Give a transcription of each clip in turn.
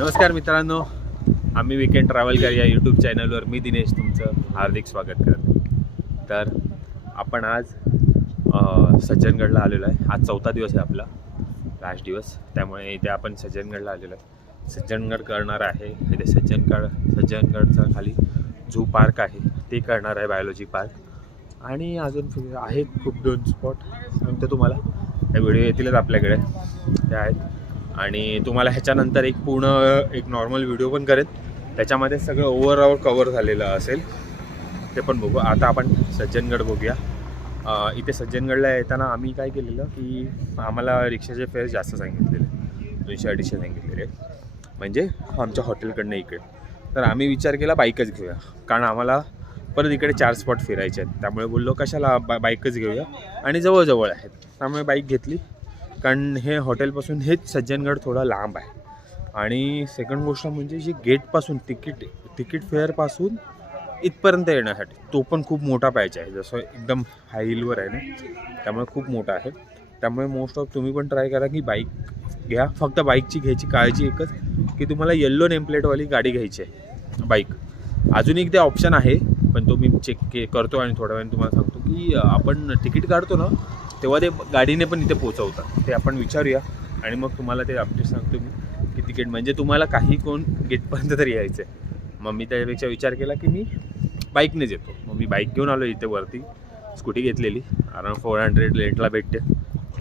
नमस्कार मित्रांनो, आम्ही वीकेंड ट्रॅव्हल कर या यूट्यूब चॅनलवर मी दिनेश तुमचं हार्दिक स्वागत करतो. तर आपण आज सज्जनगडला आलेलो आहे. आज 4था दिवस आहे आपला, लास्ट दिवस. त्यामुळे इथे आपण सज्जनगडला आलेलो आहे. सज्जनगड करणार आहे. इथे सज्जनगडचा खाली झू पार्क आहे ते करणार आहे, बायोलॉजी पार्क. आणि अजून आहेत खूप 2 स्पॉट सांगतो तुम्हाला. त्या व्हिडिओ येतीलच आपल्याकडे, ते आहेत. आणि तुम्हाला ह्याच्यानंतर एक नॉर्मल व्हिडिओ पण करेन, त्याच्यामध्ये सगळं ओव्हरऑल कवर झालेलं असेल, ते पण बघू. आता आपण सज्जनगड बघूया. इथे सज्जनगडला येताना आम्ही काय केलेलं की आम्हाला रिक्षाचे फेअर जास्त सांगितलेले, 200-250 सांगितलेले, म्हणजे आमच्या हॉटेलकडनं इकडे. तर आम्ही विचार केला बाईकच घेऊया, कारण आम्हाला परत इकडे 4 स्पॉट फिरायचे आहेत. त्यामुळे बोललो कशाला बाईकच घेऊया, आणि जवळजवळ आहेत त्यामुळे बाईक घेतली. कारण हे हॉटेलपासून हेच सज्जनगड थोडा लांब आहे. आणि सेकंड गोष्ट म्हणजे जी गेटपासून तिकीट फेअरपासून इथपर्यंत येण्यासाठी तो पण खूप मोठा पाहिजे आहे. जसं एकदम हाय हिलवर आहे ना, त्यामुळे खूप मोठा आहे. त्यामुळे मोस्ट ऑफ तुम्ही पण ट्राय करा की बाईक घ्या. फक्त बाईकची घ्यायची काळजी एकच की तुम्हाला येल्लो नेमप्लेटवाली गाडी घ्यायची आहे बाईक. अजून एक ते ऑप्शन आहे, पण तो मी चेक करतो आणि थोड्या वेळाने तुम्हाला सांगतो की आपण तिकीट काढतो ना, तेव्हा ते गाडीने पण इथे पोचवतात. ते आपण विचारूया आणि मग तुम्हाला ते अपडेट सांगतो मी की तिकीट म्हणजे तुम्हाला काही कोण गेटपर्यंत तरी यायचं आहे. मग मी त्यापेक्षा विचार केला की मी बाईकनेच येतो. मग मी बाईक घेऊन आलो इथे वरती. स्कूटी घेतलेली, अराउंड 400 रेंटला भेटते.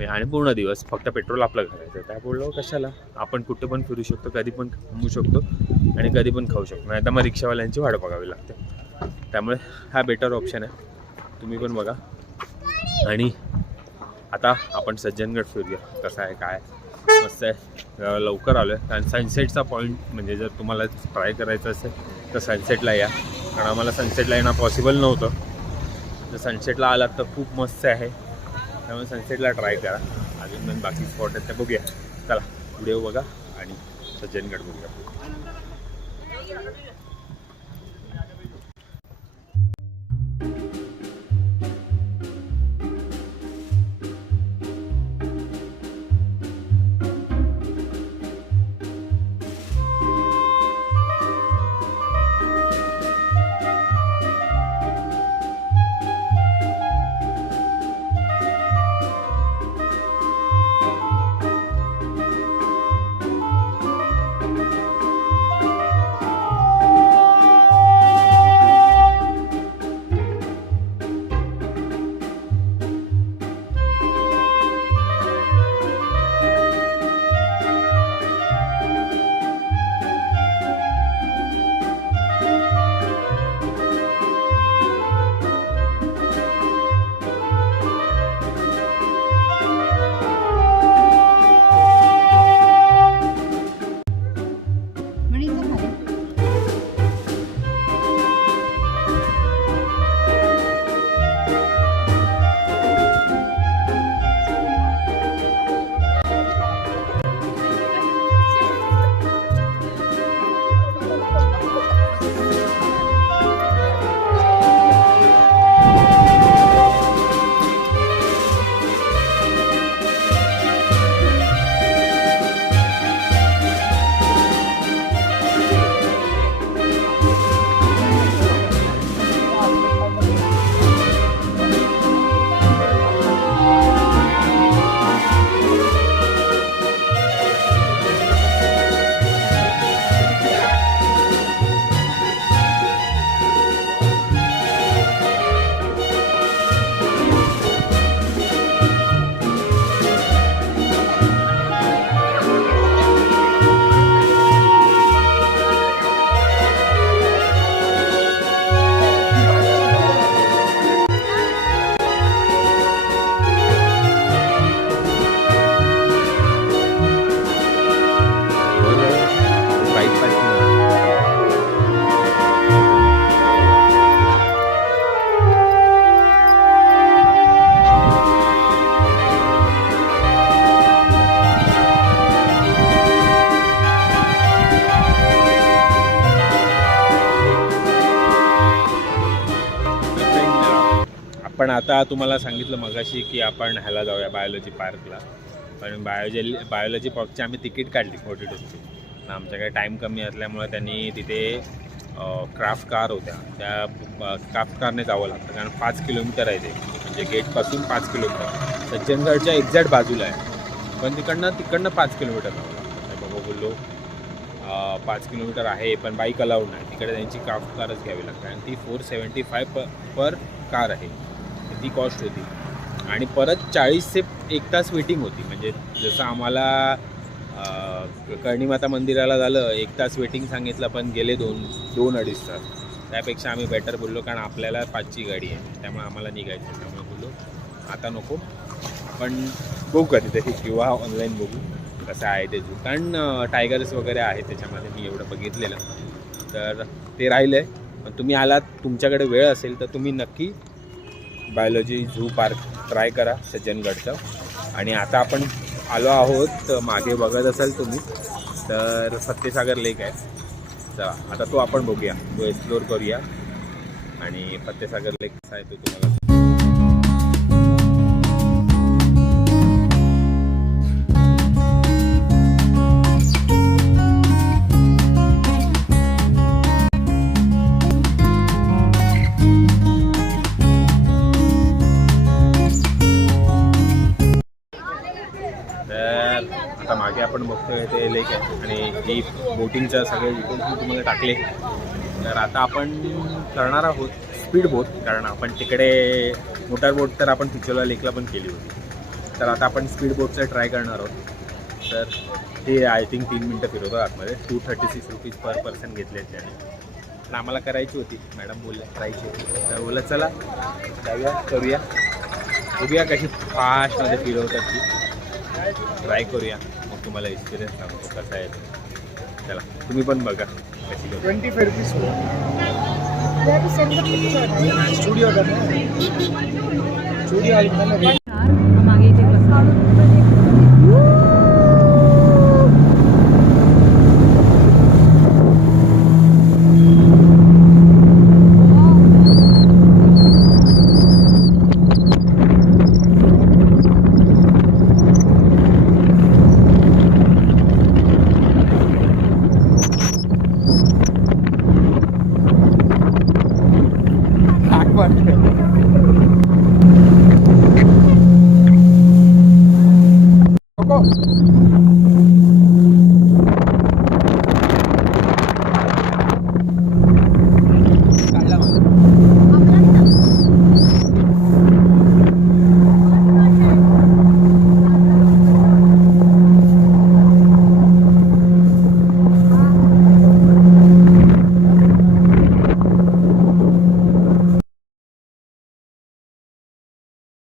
आणि पूर्ण दिवस फक्त पेट्रोल आपलं घालायचं. त्या बोललो कशाला, आपण कुठे पण फिरू शकतो, कधी पण थांबू शकतो आणि कधी पण खाऊ शकतो. नाही तर मग रिक्षावाल्यांची वाट बघावी लागते. त्यामुळे हा बेटर ऑप्शन आहे, तुम्ही पण बघा. आणि आता आपण सज्जनगड फिरूया, कसं आहे काय. मस्त आहे, लवकर आलो आहे. कारण सनसेटचा पॉईंट म्हणजे जर तुम्हाला ट्राय करायचं असेल तर सनसेटला या, कारण आम्हाला सनसेटला येणं पॉसिबल नव्हतं. जर सनसेटला आलात तर खूप मस्त आहे, त्यामुळे सनसेटला ट्राय करा. अजून पण बाकी स्पॉट आहेत ते बघूया. चला व्हिडिओ बघा आणि सज्जनगड बघूया. पण आता तुम्हाला सांगितलं मगाशी की आपण ह्याला जाऊया बायोलॉजी पार्कला. पण बायोलॉजी पार्कची आम्ही तिकीट काढली 42ची. पण आमच्याकडे टाईम कमी असल्यामुळे त्यांनी तिथे क्राफ्ट कार होत्या, त्या क्राफ्ट कारने जावं लागतं, कारण 5 किलोमीटर आहे ते, म्हणजे गेटपासून 5 किलोमीटर. सज्जनगडच्या एक्झॅक्ट बाजूला आहे, पण तिकडनं 5 किलोमीटर जावं लागतं. बाबा बोललो 5 किलोमीटर आहे, पण बाईक अलाउड नाही तिकडे, त्यांची क्राफ्ट कारच घ्यावी लागते आणि ती 475 पर कार आहे, ती कॉस्ट होती. आणि परत 40 ते 1 तास वेटिंग होती. म्हणजे जसं आम्हाला कर्णीमाता मंदिराला झालं 1 तास वेटिंग सांगितलं, पण गेले 2-2.5 तास. त्यापेक्षा आम्ही बेटर बोललो, कारण आपल्याला 5ची गाडी आहे, त्यामुळे आम्हाला निघायचं. त्यामुळे बोललो आता नको, पण बघू कधीतरी किंवा ऑनलाईन बघू कसं आहे ते जू. कारण टायगर्स वगैरे आहे त्याच्यामध्ये, मी एवढं बघितलेलं, तर ते राहिलं आहे. पण तुम्ही आलात, तुमच्याकडे वेळ असेल तर तुम्ही नक्की बायोलॉजी झू पार्क ट्राय करा सज्जनगडचं. आणि आता आपण आलो आहोत, मागे बघत असाल तुम्ही तर फत्तेसागर लेक आहे. चला आता तो आपण बघूया, तो एक्सप्लोर करूया. आणि फत्तेसागर लेक कसा आहे तो तुम्हाला मागे आपण बघतोय ते लेक आहे. आणि ही बोटिंगचं सगळे डिटेल्स मी तुम्हाला टाकले. तर आता आपण करणार आहोत स्पीड बोट, कारण आपण तिकडे मोटार बोट तर आपण पिचोला लेकला पण केली होती. तर आता आपण स्पीड बोटचं ट्राय करणार आहोत. तर ते आय थिंक 3 मिनटं फिरवतात आतमध्ये. 236 रुपीज पर पर्सन घेतले त्याने, पण आम्हाला करायची होती, मॅडम बोलल्या करायची होती. तर बोललं चला जाऊया, करूया, बघूया कशी फास्टमध्ये फिरवतात ती, ट्राय करूया, मग तुम्हाला एक्सपिरियन्स सांगतो कसा आहे. चला तुम्ही पण बघा कशी. 25 रुपीस स्टुडिओ स्टुडिओ मागे इथे